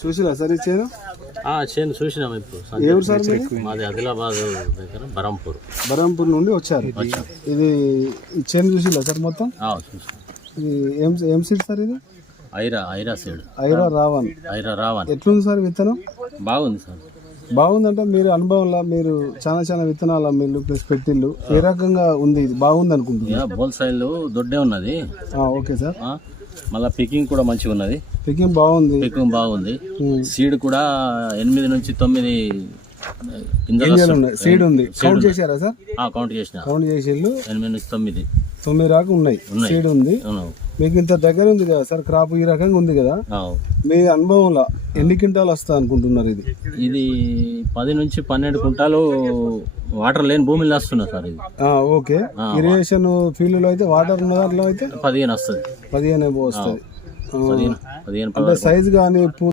చూసిరా సార్ ఇచ్చాను ఆ, చేను చూసినాం ఇప్పుడు సార్ మీది? ఆదిలాబాద్ దగ్గర బరంపూర్. బరంపూర్ నుండి వచ్చారు. ఇది ఈ చేను చూసిరా సార్ మొత్తం? చూసినాం. ఇది ఏం ఏం సీడ్ సార్ ఇది? ఐరా ఐరా సైడ్. ఐరా రావన్ ఐరా రావన్ ఎట్లుంది సార్ విత్తనం? బాగుంది సార్. బాగుందంటే మీరు అనుభవంలో మీరు చాలా చాలా విత్తనాలు అమ్మిళ్ళు ప్లస్ పెట్టిళ్ళు ఏ రకంగా ఉంది ఇది? బాగుంది అనుకుంటున్నా యా, బోల్ సైడ్ దొడ్డే ఉన్నది. Okay sir. మళ్ళా పికింగ్ కూడా మంచిగా ఉన్నది. పికింగ్ బాగుంది. పికింగ్ బాగుంది. సీడ్ కూడా ఎనిమిది నుంచి తొమ్మిది సీడ్ ఉంది. కౌంట్ చేశారా సార్? ఆ, కౌంట్ చేసిన. కౌంట్ చేసేళ్ళు ఎనిమిది నుంచి తొమ్మిది. తొమ్మిది రాక ఉన్నాయి. సీడ్ ఉంది. అవును. మీకు ఇంత దగ్గర ఉంది కదా సార్ క్రాప్ ఈ రకంగా ఉంది కదా. మీ అనుభవంలో ఎన్ని క్వింటాలు వస్తా అనుకుంటున్నారు ఇది? ఇది పది నుంచి పన్నెండు కుంటాలు వాటర్ లేని భూమిలో వస్తున్నా సార్ ఇది. ఆ, ఓకే. ఇరిగేషన్ ఫీల్డ్లో అయితే వాటర్ ఉన్న దాంట్లో అయితే పదిహేను వస్తుంది. పదిహేను వస్తుంది. పదిహేను అంటే సైజ్ కానీ